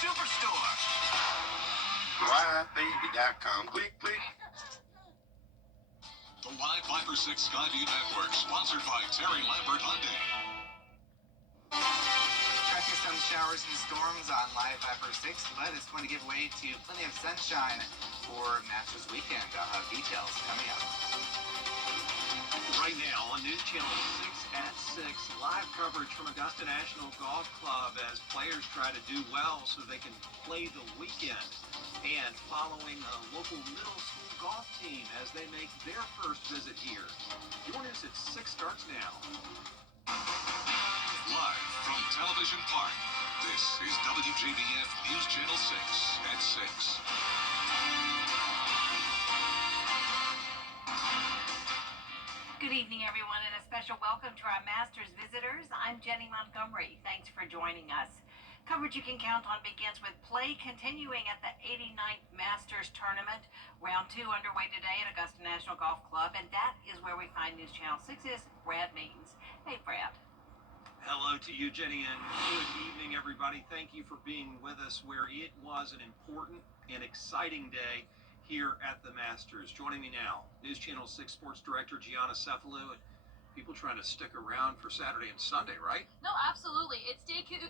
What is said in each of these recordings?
Superstore. WJBF.com. Click, click. The Live Viper 6 Skyview Network, sponsored by Terry Lambert Hyundai. Tracking some showers and storms on Live Viper 6, but it's going to give way to plenty of sunshine for Masters weekend. I'll have details coming up. Right now on News Channel 6 at 6, live coverage from Augusta National Golf Club as players try to do well so they can play the weekend. And following a local middle school golf team as they make their first visit here. Your news at 6 starts now. Live from Television Park, this is WJBF News Channel 6 at 6. Good evening, everyone, and a special welcome to our Masters visitors. I'm Jenny Montgomery. Thanks for joining us. Coverage you can count on begins with play continuing at the 89th Masters Tournament. Round 2 underway today at Augusta National Golf Club, and that is where we find News Channel 6's Brad Means. Hey, Brad. Hello to you, Jenny, and good evening, everybody. Thank you for being with us where it was an important and exciting day here at the Masters. Joining me now, News Channel 6 Sports Director Gianna Cephalou. People trying to stick around for Saturday and Sunday, right? No, absolutely. It's day 2,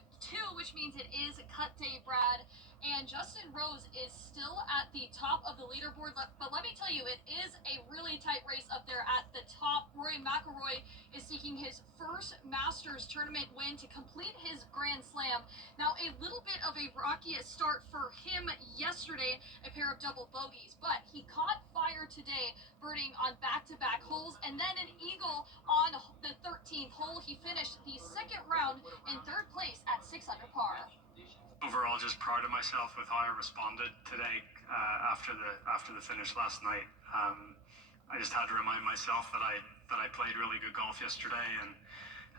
which means it is cut day, Brad. And Justin Rose is still at the top of the leaderboard. But let me tell you, it is a really tight race up there at the top. Rory McIlroy is seeking his first Masters tournament win to complete his Grand Slam. Now, a little bit of a rocky start for him yesterday, a pair of double bogeys. But he caught fire today, birding on back-to-back holes. And then an eagle on the 13th hole. He finished the second round in third place at 6 under par. Overall, just proud of myself with how I responded today after the finish last night. I just had to remind myself that I played really good golf yesterday, and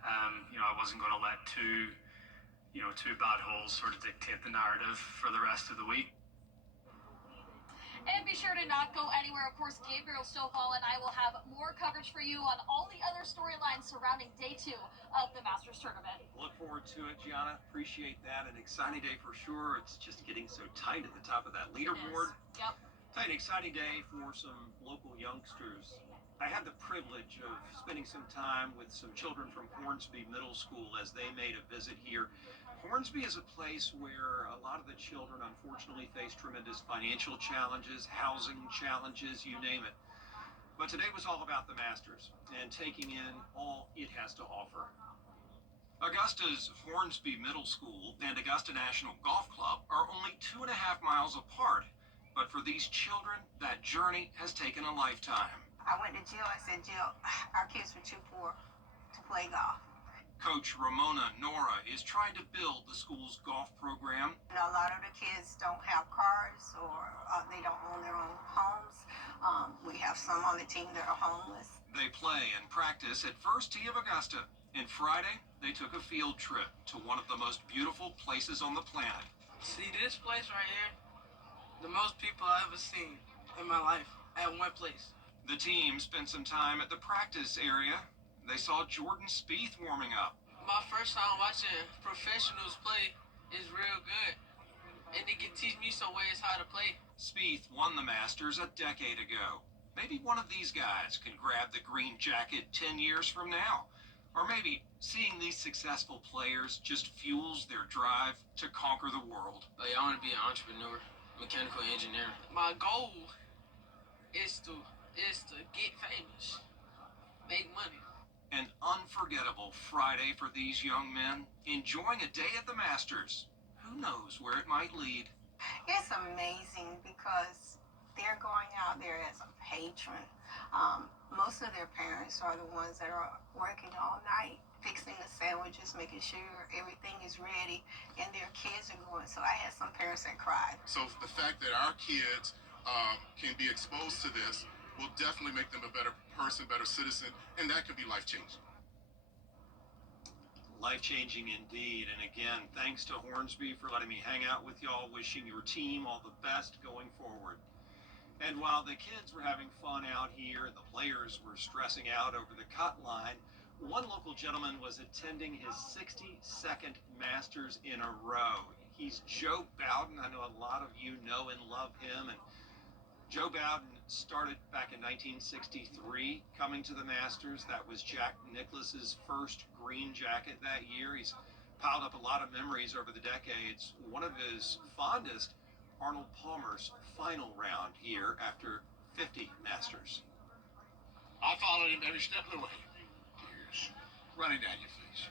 I wasn't going to let two bad holes sort of dictate the narrative for the rest of the week. And be sure to not go anywhere. Of course, Gabriel Stovall and I will have more coverage for you on all the other storylines surrounding day 2 of the Masters Tournament. Look forward to it, Gianna. Appreciate that. An exciting day for sure. It's just getting so tight at the top of that leaderboard. Yep. Tight, exciting day for some local youngsters. I had the privilege of spending some time with some children from Hornsby Middle School as they made a visit here. Hornsby is a place where a lot of the children unfortunately face tremendous financial challenges, housing challenges, you name it. But today was all about the Masters and taking in all it has to offer. Augusta's Hornsby Middle School and Augusta National Golf Club are only 2.5 miles apart. But for these children, that journey has taken a lifetime. I went to Jill. I said, Jill, our kids were too poor to play golf. Coach Ramona Nora is trying to build the school's golf program. A lot of the kids don't have cars or they don't own their own homes. We have some on the team that are homeless. They play and practice at First Tee of Augusta. And Friday, they took a field trip to one of the most beautiful places on the planet. See this place right here? The most people I've ever seen in my life at one place. The team spent some time at the practice area. They saw Jordan Spieth warming up. My first time watching professionals play is real good. And they can teach me some ways how to play. Spieth won the Masters a decade ago. Maybe one of these guys can grab the green jacket 10 years from now. Or maybe seeing these successful players just fuels their drive to conquer the world. Like, I want to be an entrepreneur, mechanical engineer. My goal is to get famous, make money. An unforgettable Friday for these young men, enjoying a day at the Masters. Who knows where it might lead? It's amazing because they're going out there as a patron. Most of their parents are the ones that are working all night, fixing the sandwiches, making sure everything is ready, and their kids are going. So I had some parents that cried. So the fact that our kids can be exposed to this will definitely make them a better person, better citizen, and that could be life-changing. Life-changing indeed. And again, thanks to Hornsby for letting me hang out with y'all, wishing your team all the best going forward. And while the kids were having fun out here and the players were stressing out over the cut line, one local gentleman was attending his 62nd Masters in a row. He's Joe Bowden. I know a lot of you know and love him. And Joe Bowden started back in 1963 coming to the Masters. That was Jack Nicklaus's first green jacket that year. He's piled up a lot of memories over the decades. One of his fondest, Arnold Palmer's final round here after 50 Masters. I followed him every step of the way. Tears running down your face.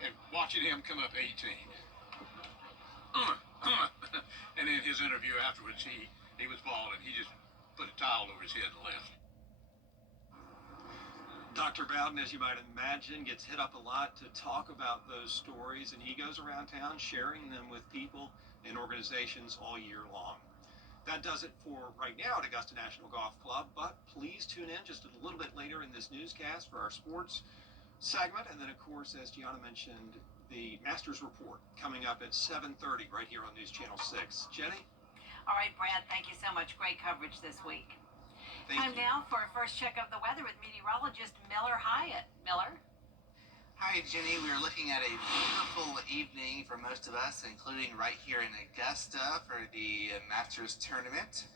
And watching him come up 18. And in his interview afterwards, he was bald and he just put a towel over his head and left. Dr. Bowden, as you might imagine, gets hit up a lot to talk about those stories, and he goes around town sharing them with people and organizations all year long. That does it for right now at Augusta National Golf Club, but please tune in just a little bit later in this newscast for our sports segment, and then, of course, as Gianna mentioned, the Masters Report coming up at 7:30 right here on News Channel 6. Jenny? All right, Brad, thank you so much. Great coverage this week. Thank Time you. now for a first check of the weather with meteorologist Miller Hyatt. Miller? Hi, Jenny. We are looking at a beautiful evening for most of us, including right here in Augusta for the Masters Tournament.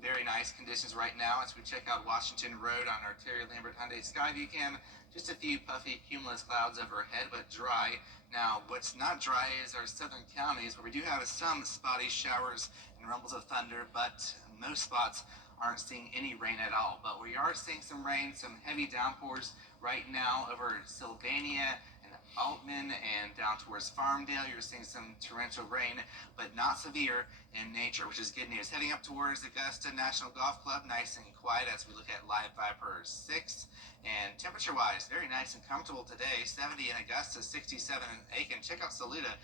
Very nice conditions right now as we check out Washington Road on our Terry Lambert Hyundai Skyview cam. Just a few puffy cumulus clouds overhead, but dry. Now, what's not dry is our southern counties, where we do have some spotty showers and rumbles of thunder, but most spots aren't seeing any rain at all. But we are seeing some rain, some heavy downpours right now over Sylvania and Altman and down towards Farmdale. You're seeing some torrential rain, but not severe in nature, which is good news. Heading up towards Augusta National Golf Club, nice and quiet as we look at Live Viper 6. And temperature-wise, very nice and comfortable today. 70 in Augusta, 67 in Aiken. Check out Saluda,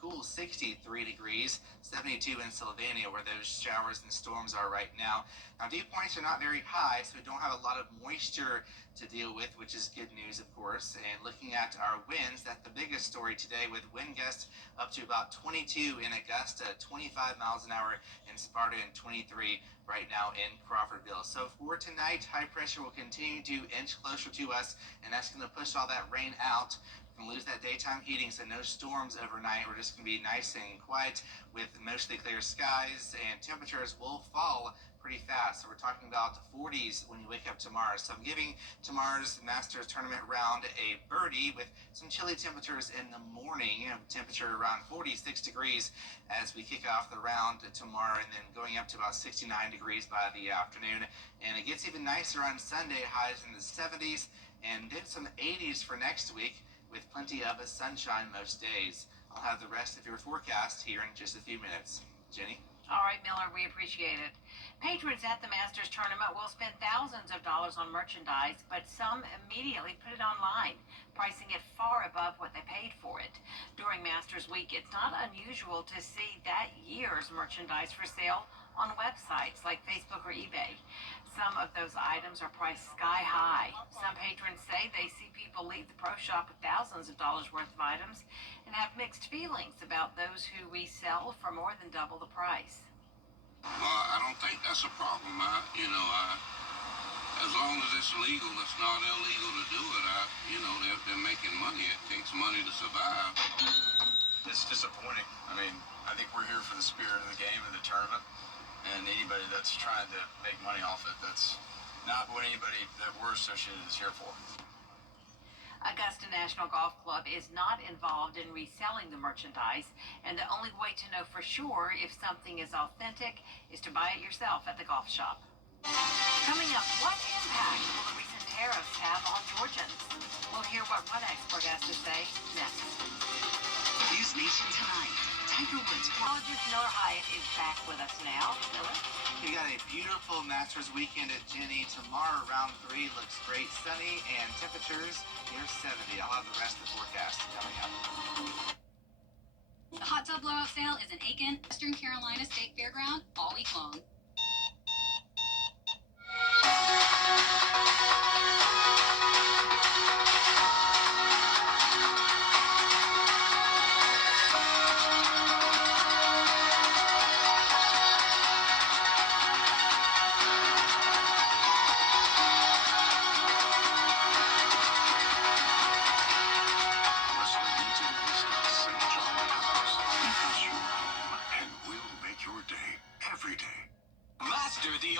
cool 63 degrees. 72 in Sylvania, where those showers and storms are right now. Now, dew points are not very high, so we don't have a lot of moisture to deal with, which is good news, of course. And looking at our winds, that's the biggest story today, with wind gusts up to about 22 in Augusta, 25 miles an hour in Sparta, and 23 right now in Crawfordville. So for tonight, high pressure will continue to inch closer to us, and that's going to push all that rain out. We're going to lose that daytime heating, so no storms overnight. We're just going to be nice and quiet with mostly clear skies, and temperatures will fall pretty fast. So we're talking about 40s when you wake up tomorrow. So I'm giving tomorrow's Masters Tournament round a birdie with some chilly temperatures in the morning. Temperature around 46 degrees as we kick off the round tomorrow, and then going up to about 69 degrees by the afternoon. And it gets even nicer on Sunday, highs in the 70s, and then some 80s for next week with plenty of sunshine most days. I'll have the rest of your forecast here in just a few minutes. Jenny? All right, Miller, we appreciate it. Patrons at the Masters Tournament will spend thousands of dollars on merchandise, but some immediately put it online, pricing it far above what they paid for it. During Masters Week, it's not unusual to see that year's merchandise for sale on websites like Facebook or eBay. Some of those items are priced sky high. Some patrons say they see people leave the pro shop with thousands of dollars worth of items and have mixed feelings about those who resell for more than double the price. Well, I don't think that's a problem. As long as it's legal, it's not illegal to do it. They're making money. It takes money to survive. It's disappointing. I think we're here for the spirit of the game and the tournament. And anybody that's trying to make money off it, that's not what anybody that we're associated is here for. Augusta National Golf Club is not involved in reselling the merchandise, and the only way to know for sure if something is authentic is to buy it yourself at the golf shop. Coming up, what impact will the recent tariffs have on Georgians? We'll hear what one expert has to say next. News Nation Tonight. Tiger Woods. Meteorologist Miller Hyatt is back with us now. Miller? We got a beautiful Masters weekend at Jenny. Tomorrow, round 3 looks great, sunny, and temperatures near 70. I'll have the rest of the forecast coming up. The hot tub blowout sale is in Aiken, Western Carolina State Fairground, all week long.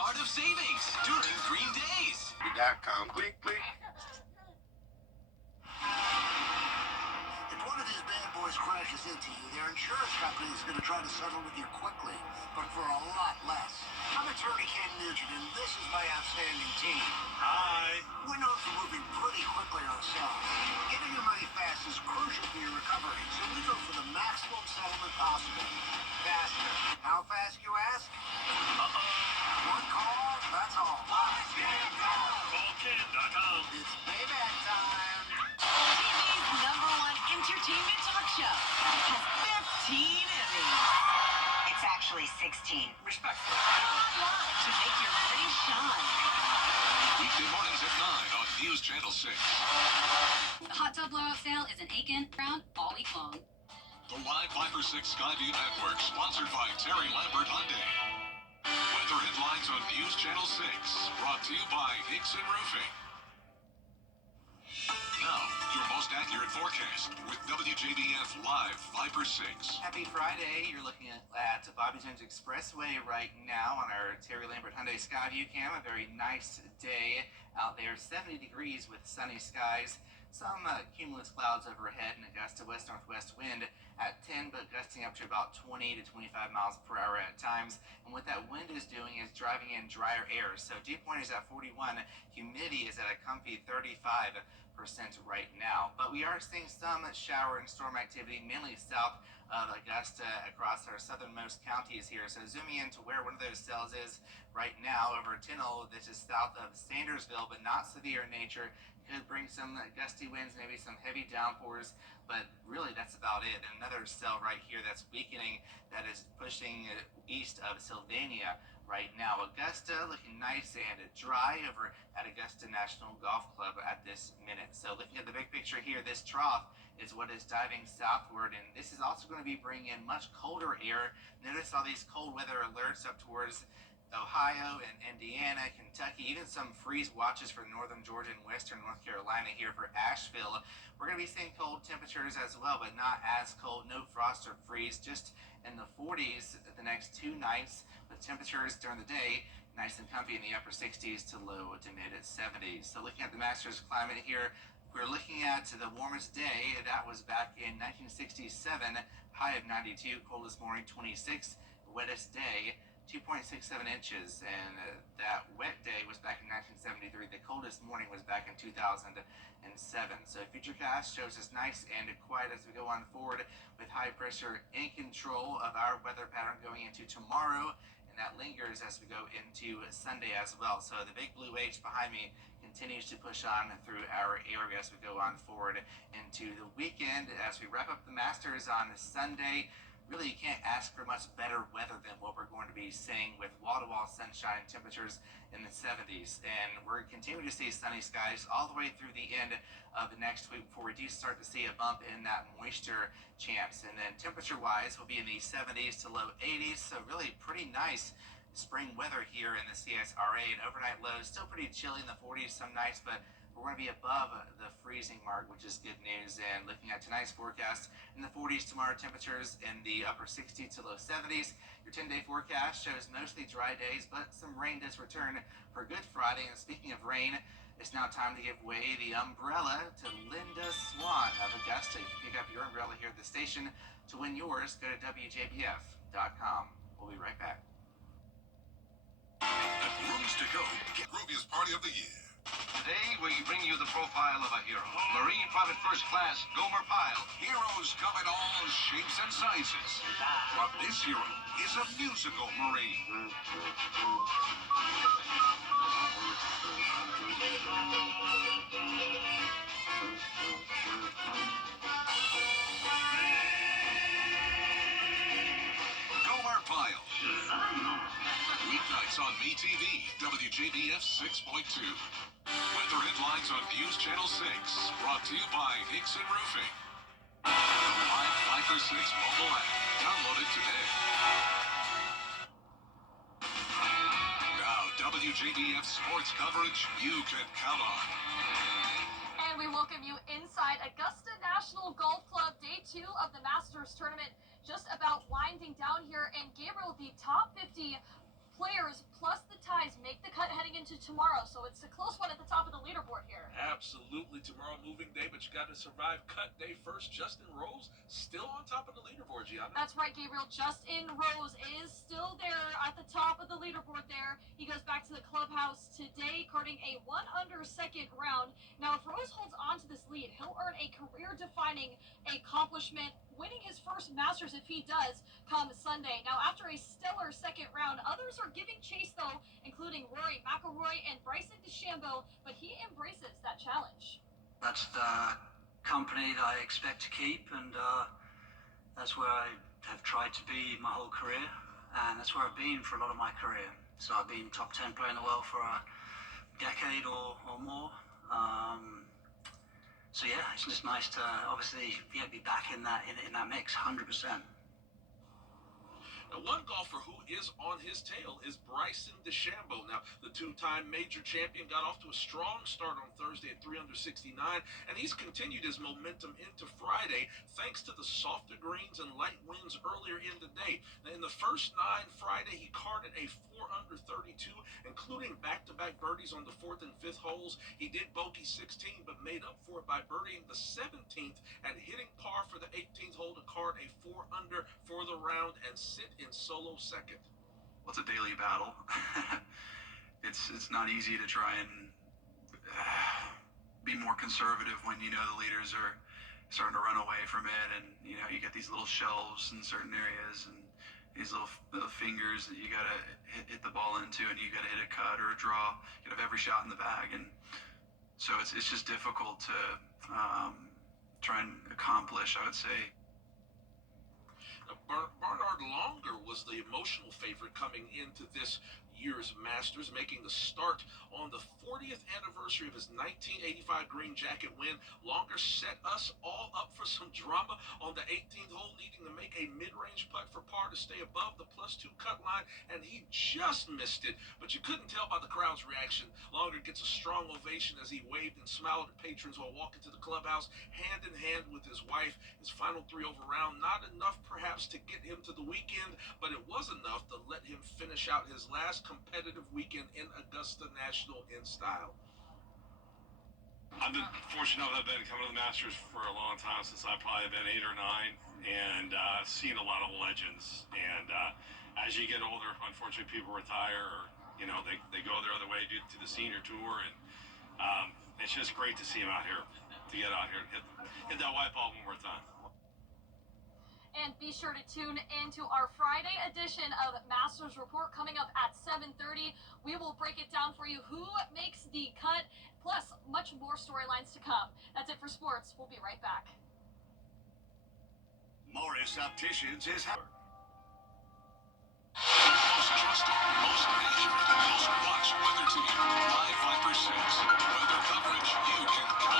art of savings during Green Days. Did that come quickly? If one of these bad boys crashes into you, their insurance company is going to try to settle with you quickly, but for a lot less. I'm attorney Ken Nugent, and this is my outstanding team. Hi. We're known for moving pretty quickly ourselves. Getting your money fast is crucial for your recovery, so we go for the maximum settlement possible. Faster. How fast, you ask? One call, that's all. Callken.com. It's payback time. TV's #1 entertainment talk show has 15 Emmys. It's actually 16. Respectfully. Come on live to make your money shine. Weekday mornings at 9 on News Channel 6. The hot tub blowout sale is in Aiken, around all week long. The live 5/6 Skyview Network, sponsored by Terry Lambert Hyundai. Weather headlines on News Channel 6, brought to you by Hickson Roofing. Now, your most accurate forecast with WJBF Live 5/6. Happy Friday. You're looking at Bobby Jones Expressway right now on our Terry Lambert Hyundai Skyview cam. A very nice day out there. 70 degrees with sunny skies. Some cumulus clouds overhead and a gust of west-northwest wind at 10, but gusting up to about 20 to 25 miles per hour at times. And what that wind is doing is driving in drier air. So dew point is at 41. Humidity is at a comfy 35% right now. But we are seeing some shower and storm activity, mainly south of Augusta across our southernmost counties here. So zooming into where one of those cells is right now over Tinold, this is south of Sandersville, but not severe in nature. Could bring some gusty winds, maybe some heavy downpours, but really that's about it. And another cell right here that's weakening, that is pushing east of Sylvania right now. Augusta looking nice and dry over at Augusta National Golf Club at this minute. So looking at the big picture here, this trough is what is diving southward, and this is also going to be bringing in much colder air. Notice all these cold weather alerts up towards Ohio and Indiana, Kentucky, even some freeze watches for northern Georgia and western North Carolina here for Asheville. We're going to be seeing cold temperatures as well, but not as cold. No frost or freeze, just in the 40s the next 2 nights, with temperatures during the day nice and comfy in the upper 60s to low to mid 70s. So looking at the Masters climate here, we're looking at the warmest day. That was back in 1967, high of 92, coldest morning 26, wettest day 2.67 inches, and that wet day was back in 1973. The coldest morning was back in 2007. So Futurecast shows us nice and quiet as we go on forward, with high pressure in control of our weather pattern going into tomorrow, and that lingers as we go into Sunday as well. So the big blue H behind me continues to push on through our area as we go on forward into the weekend. As we wrap up the Masters on Sunday, really you can't ask for much better weather than what we're going to be seeing, with wall-to-wall sunshine, temperatures in the 70s. And we're continuing to see sunny skies all the way through the end of the next week before we do start to see a bump in that moisture chance. And then temperature-wise, we'll be in the 70s to low 80s, so really pretty nice spring weather here in the CSRA. And overnight lows still pretty chilly in the 40s some nights, but we're going to be above the freezing mark, which is good news. And looking at tonight's forecast, in the 40s tomorrow, temperatures in the upper 60s to low 70s. Your 10-day forecast shows mostly dry days, but some rain does return for Good Friday. And speaking of rain, it's now time to give away the umbrella to Linda Swan of Augusta. You can pick up your umbrella here at the station. To win yours, go to WJBF.com. We'll be right back. At Rooms to Go, get Ruby's Party of the Year. Today, we bring you the profile of a hero. Marine Private First Class Gomer Pyle. Heroes come in all shapes and sizes. But this hero is a musical Marine. Gomer Pyle. Weeknights on MeTV, WJBF 6.2. Weather headlines on News Channel 6, brought to you by Hickson Roofing. The live 5/6 mobile app. Download it today. Now, WJBF sports coverage you can count on. And we welcome you inside Augusta National Golf Club, day 2 of the Masters tournament, just about winding down here. And Gabriel, the top 50 players plus the ties make the cut heading into tomorrow, so it's a close one at the top of the leaderboard here. Absolutely. Tomorrow moving day, but you got to survive cut day first. Justin Rose still on top of the leaderboard, Gianna. That's right, Gabriel. Justin Rose is still there at the top of the leaderboard there. He goes back to the clubhouse today, carding a 1-under second round. Now, if Rose holds on to this lead, he'll earn a career-defining accomplishment, winning his first Masters if he does come Sunday. Now, after a stellar second round, others are giving chase, though, including Rory McIlroy and Bryson DeChambeau, but he embraces that challenge. That's the company that I expect to keep, and that's where I have tried to be my whole career, and that's where I've been for a lot of my career. So I've been top 10 player in the world for a decade or more. So yeah, it's just nice to obviously be back in that mix, 100%. Now, one golfer who is on his tail is Bryson DeChambeau. Now, the two-time major champion got off to a strong start on Thursday at 369, and he's continued his momentum into Friday thanks to the softer greens and light winds earlier in the day. Now, in the first 9 Friday, he carded a 4-under 32, including back-to-back birdies on the 4th and 5th holes. He did bogey 16, but made up for it by birdieing the 17th and hitting par for the 18th hole to card a 4-under for the round and sit in solo second. Well, it's a daily battle. It's not easy to try and be more conservative when you know the leaders are starting to run away from it, and you get these little shelves in certain areas and these little fingers that you gotta hit the ball into, and you gotta hit a cut or a draw. You gotta have every shot in the bag, and so it's just difficult to try and accomplish, I would say. Bernard Longer was the emotional favorite coming into this year's Masters, making the start on the 40th anniversary of his 1985 green jacket win. Longer set us all up for some drama on the 18th hole, needing to make a mid-range putt for par to stay above the +2 cut line, and he just missed it, but you couldn't tell by the crowd's reaction. Longer gets a strong ovation as he waved and smiled at patrons while walking to the clubhouse, hand in hand with his wife. His final 3-over round, not enough perhaps to get him to the weekend, but it was enough to let him finish out his last competitive weekend in Augusta National in style. I've been fortunate enough to have been coming to the Masters for a long time, since I've probably been 8 or 9, and seen a lot of legends. And as you get older, unfortunately, people retire, or they go their other way due to the senior tour, and it's just great to see them out here, to get out here and hit that white ball one more time. And be sure to tune into our Friday edition of Masters Report coming up at 7:30. We will break it down for you, who makes the cut, plus much more storylines to come. That's it for sports. We'll be right back. Morris Opticians is Most trusted, most accurate, most watched weather team. Live 5%. Weather coverage you can count on.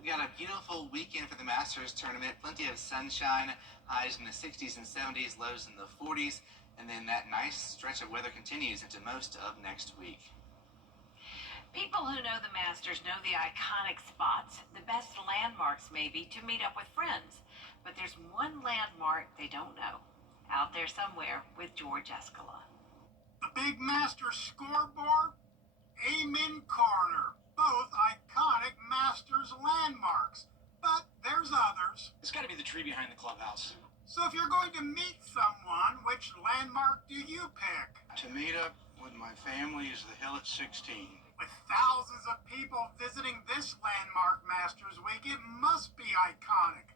We got a beautiful weekend for the Masters tournament. Plenty of sunshine, highs in the 60s and 70s, lows in the 40s, and then that nice stretch of weather continues into most of next week. People who know the Masters know the iconic spots, the best landmarks maybe, to meet up with friends. But there's one landmark they don't know, out there somewhere with George Escala. the big Masters scoreboard, Amen Corner. Both iconic Masters landmarks, but there's others. It's got to be the tree behind the clubhouse. So if you're going to meet someone, which landmark do you pick? To meet up with my family is the hill at 16. With thousands of people visiting this landmark Masters week, it must be iconic.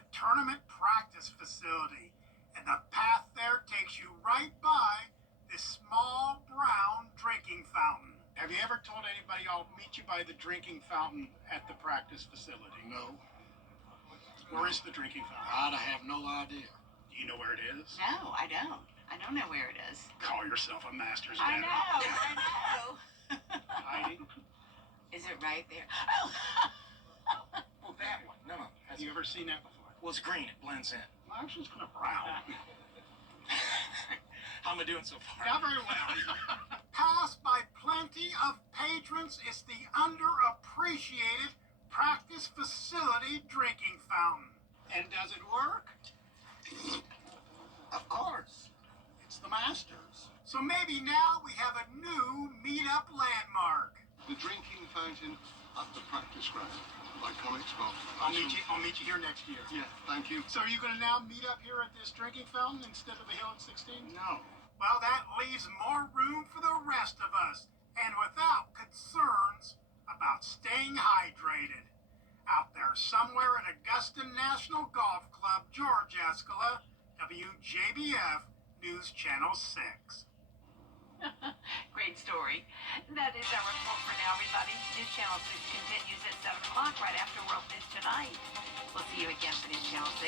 The tournament practice facility. And the path there takes you right by this small brown drinking fountain. Have you ever told anybody I'll meet you by the drinking fountain at the practice facility? No. Where is the drinking fountain? I have no idea. Do you know where it is? No, I don't. I don't know where it is. Call yourself a Masters I veteran. know. Heidi? Is it right there? Oh, that one. No. Have you ever seen that before? Well, it's green. It blends in. Mine's just kind of brown. How am I doing so far? Not very well. Passed by plenty of patrons is the underappreciated practice facility drinking fountain. And does it work? Of course. the Masters. So maybe now we have a new meetup landmark. The drinking fountain at the practice ground. Iconic spot. I'll meet you here next year. Yeah, thank you. So are you going to now meet up here at this drinking fountain instead of the hill at 16? No. Well, that leaves more room for the rest of us, and without concerns about staying hydrated. Out there somewhere at Augusta National Golf Club, George Escala, WJBF News Channel 6. Great story. That is our report for now, everybody. News Channel 6 continues at 7 o'clock right after World News Tonight. We'll see you again for News Channel 6.